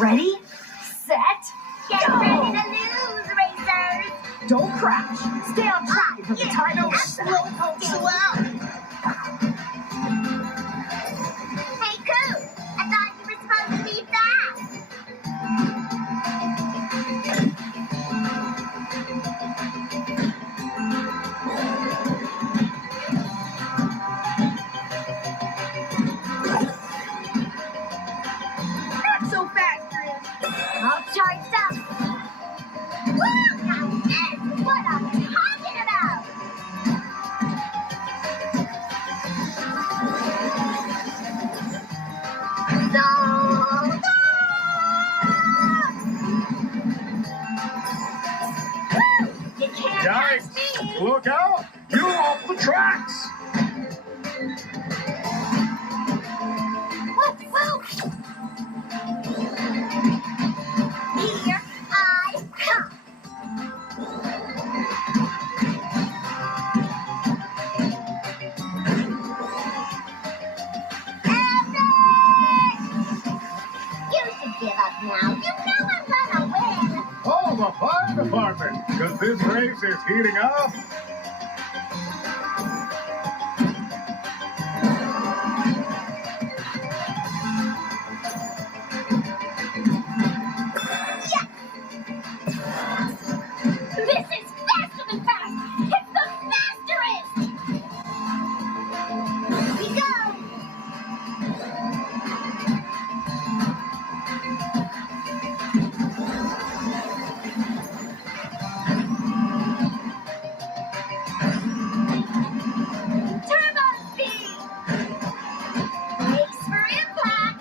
Ready, set, Get go! ready to lose, racers! Don't crash. Stay on track until the timer is set. Hey, Coop! I thought you were supposed to be fast! Not so fast, Chris. All charged up! Woo! Now this is what I'm talking about! So you can't catch Yikes! me! Look out! You're off the tracks! Woo, woo. Here I come! Epic! You should give up now. You know I'm gonna win! Oh, the fire department! Because this race is heating up. This is faster than fast! It's the fasterest! Here we go! Turbo speed! Brace for impact!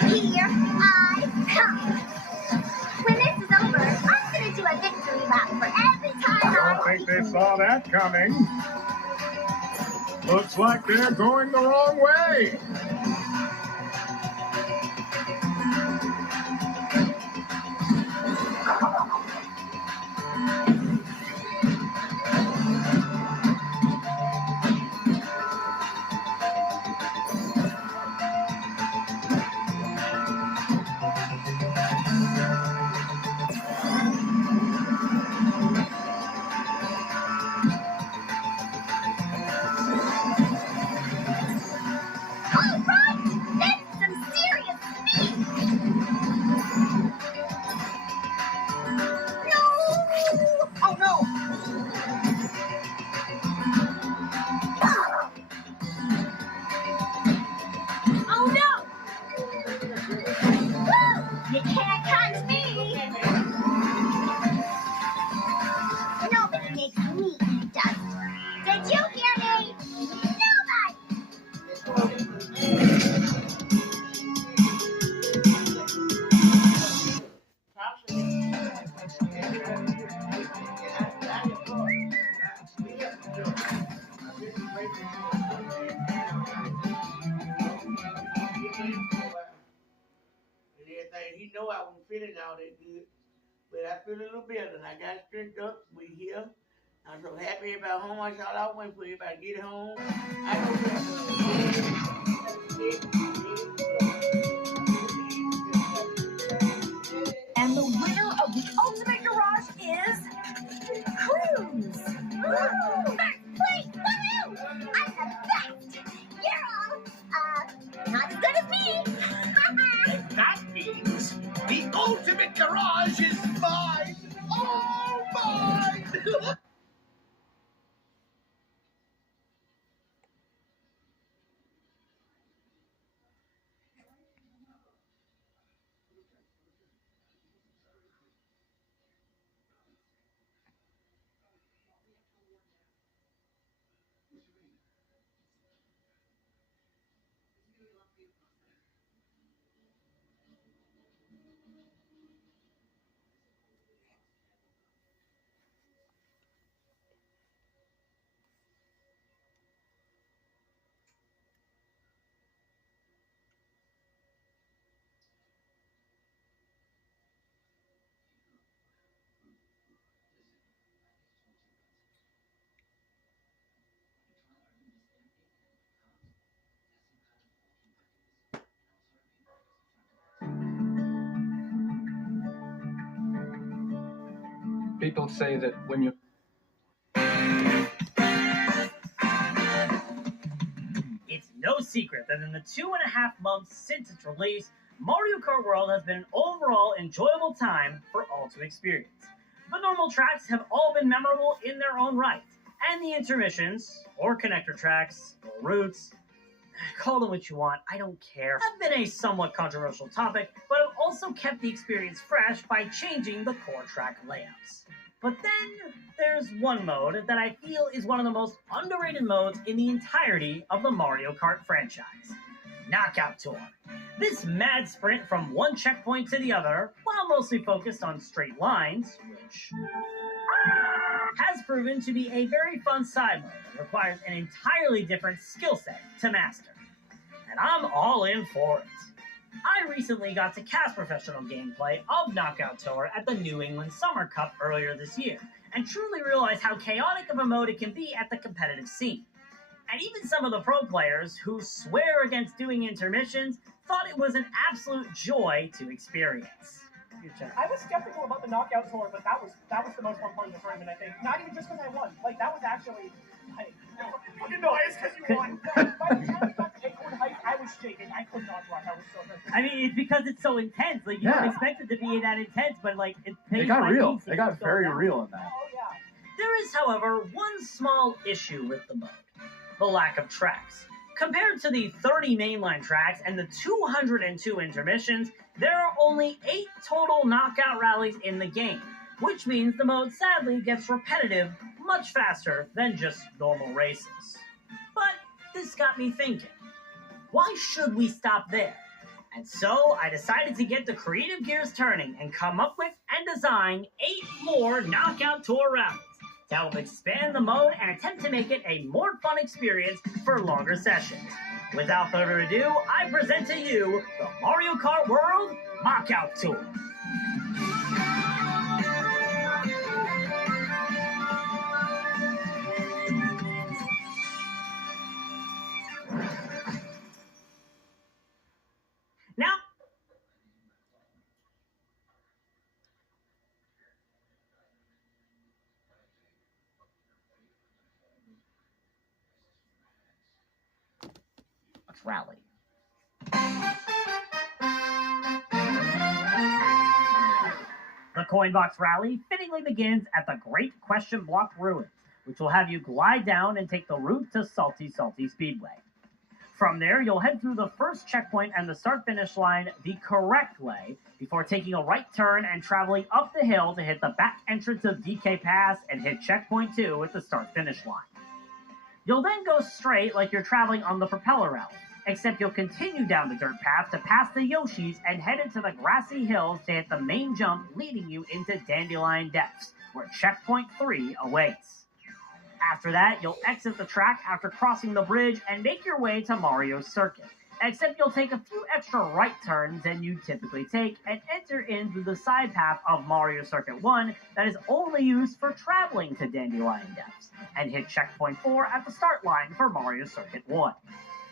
Here I come! When this is over, I'm gonna do a victory lap for every time I don't think they saw that coming. Looks like they're going the wrong way. All right! That's some serious speed! No! Oh no! Oh no! Woo! You can't catch me! Nobody makes me eat dust. Did you hear me? Nobody! He know I wasn't feeling all that good, but I feel a little better. And I got strength up. We here. I'm so happy about home. That's all I went for. Everybody get home. I know And the winner of the Ultimate Garage is Cruz. First place! Woohoo! I'm the best! You're all, not as good as me! That means the ultimate garage is mine! All mine! People say that when you... It's no secret that in the 2.5 months since its release, Mario Kart World has been an overall enjoyable time for all to experience. The normal tracks have all been memorable in their own right, and the intermissions, or connector tracks, or routes, call them what you want, I don't care, have been a somewhat controversial topic, but have also kept the experience fresh by changing the core track layouts. But then there's one mode that I feel is one of the most underrated modes in the entirety of the Mario Kart franchise. Knockout Tour. This mad sprint from one checkpoint to the other, while mostly focused on straight lines, which has proven to be a very fun side mode that requires an entirely different skill set to master. And I'm all in for it. I recently got to cast professional gameplay of Knockout Tour at the New England Summer Cup earlier this year, and truly realized how chaotic of a mode it can be at the competitive scene. And even some of the pro players who swear against doing intermissions thought it was an absolute joy to experience. I was skeptical about the Knockout Tour, but that was the most fun part of the tournament, I think. Not even just because I won. Like, that was actually... fucking noise because you won. By the time we got to Acorn Heights, I was shaking. I could not rock. I was so nervous. I mean, it's because it's so intense. Like, you don't expect it to be that intense, but, like, They got real. They got very real in that. Oh, yeah. There is, however, one small issue with the mode. The lack of tracks. Compared to the 30 mainline tracks and the 202 intermissions, there are only 8 total knockout rallies in the game, which means the mode sadly gets repetitive much faster than just normal races. But this got me thinking, why should we stop there? And so I decided to get the creative gears turning and come up with and design 8 more Knockout Tour rallies to help expand the mode and attempt to make it a more fun experience for longer sessions. Without further ado, I present to you the Mario Kart World Knockout Tour. Now, let's rally. The Coinbox Rally fittingly begins at the Great Question Block Ruins, which will have you glide down and take the route to Salty Speedway. From there, you'll head through the first checkpoint and the start-finish line the correct way, before taking a right turn and traveling up the hill to hit the back entrance of DK Pass and hit checkpoint 2 at the start-finish line. You'll then go straight like you're traveling on the Propeller Rally, except you'll continue down the dirt path to pass the Yoshis and head into the grassy hills to hit the main jump leading you into Dandelion Depths, where checkpoint 3 awaits. After that, you'll exit the track after crossing the bridge and make your way to Mario's Circuit, except you'll take a few extra right turns than you typically take and enter in through the side path of Mario Circuit 1 that is only used for traveling to Dandelion Depths, and hit checkpoint 4 at the start line for Mario Circuit 1.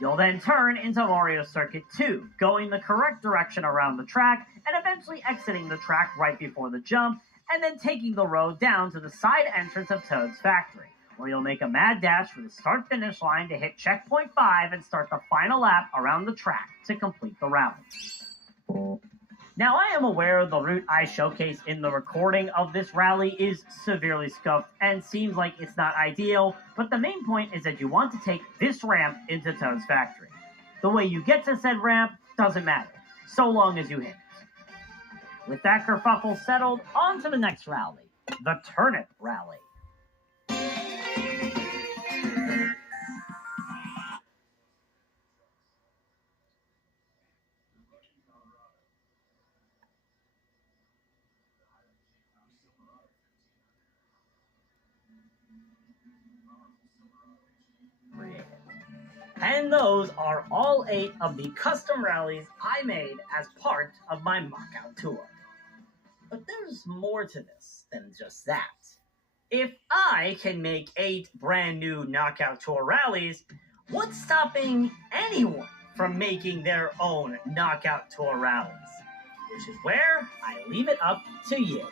You'll then turn into Mario Circuit 2, going the correct direction around the track and eventually exiting the track right before the jump, and then taking the road down to the side entrance of Toad's Factory, where you'll make a mad dash for the start-finish line to hit checkpoint 5 and start the final lap around the track to complete the rally. Now, I am aware the route I showcase in the recording of this rally is severely scuffed and seems like it's not ideal, but the main point is that you want to take this ramp into Toad's Factory. The way you get to said ramp doesn't matter, so long as you hit it. With that kerfuffle settled, on to the next rally, the Turnip Rally. And those are all 8 of the custom rallies I made as part of my Knockout Tour. But there's more to this than just that. If I can make 8 brand new Knockout Tour rallies, what's stopping anyone from making their own Knockout Tour rallies? Which is where I leave it up to you.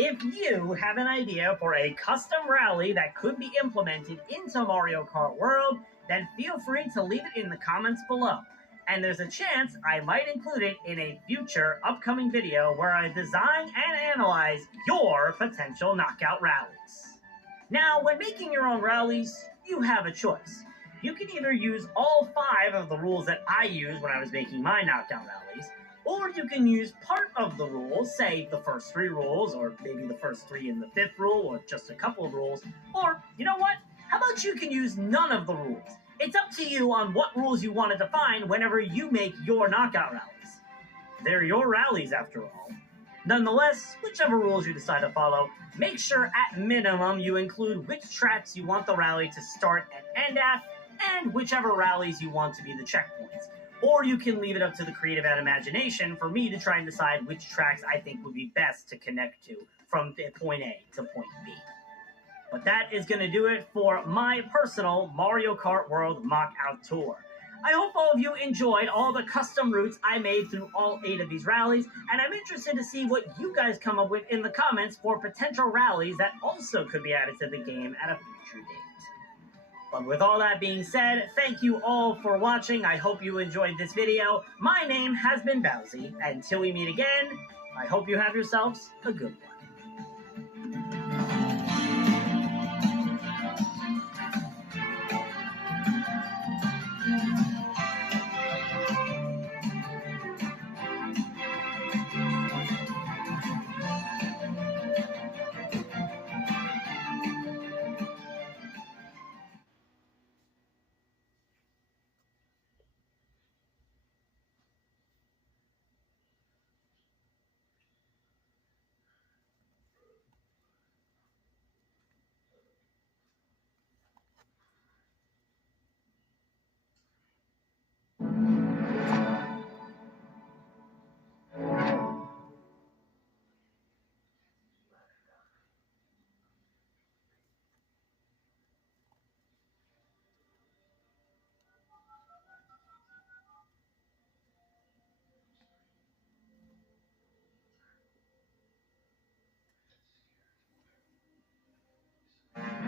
If you have an idea for a custom rally that could be implemented into Mario Kart World, then feel free to leave it in the comments below. And there's a chance I might include it in a future upcoming video where I design and analyze your potential knockout rallies. Now, when making your own rallies, you have a choice. You can either use all 5 of the rules that I used when I was making my knockout rallies, or you can use part of the rules, say the first 3 rules, or maybe the first 3 in the 5th rule, or just a couple of rules, or, you know what? How about you can use none of the rules? It's up to you on what rules you want to define whenever you make your knockout rallies. They're your rallies, after all. Nonetheless, whichever rules you decide to follow, make sure at minimum you include which tracks you want the rally to start and end at, and whichever rallies you want to be the checkpoints. Or you can leave it up to the creative imagination for me to try and decide which tracks I think would be best to connect to from point A to point B. But that is going to do it for my personal Mario Kart World mock-out tour. I hope all of you enjoyed all the custom routes I made through all 8 of these rallies, and I'm interested to see what you guys come up with in the comments for potential rallies that also could be added to the game at a future date. But with all that being said, thank you all for watching. I hope you enjoyed this video. My name has been Bowsy. Until we meet again, I hope you have yourselves a good one.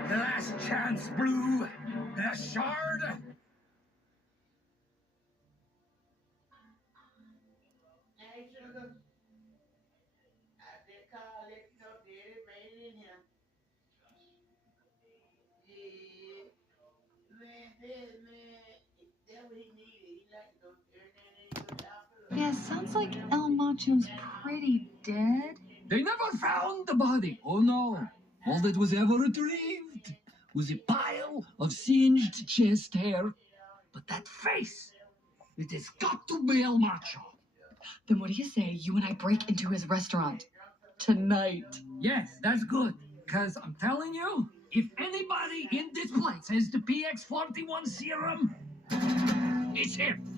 The last chance, Blue. The shard. Hey, sugar. I just called, let you know, Daddy made it in here. Yeah. Man, that's what he needed. He like to go every now and then he goes out for Yeah, sounds like El Macho's pretty dead. They never found the body. Oh no. All that was ever retrieved was a pile of singed chest hair. But that face, it has got to be El Macho. Then what do you say you and I break into his restaurant tonight? Yes, that's good. Because I'm telling you, if anybody in this place has the PX41 serum, it's him.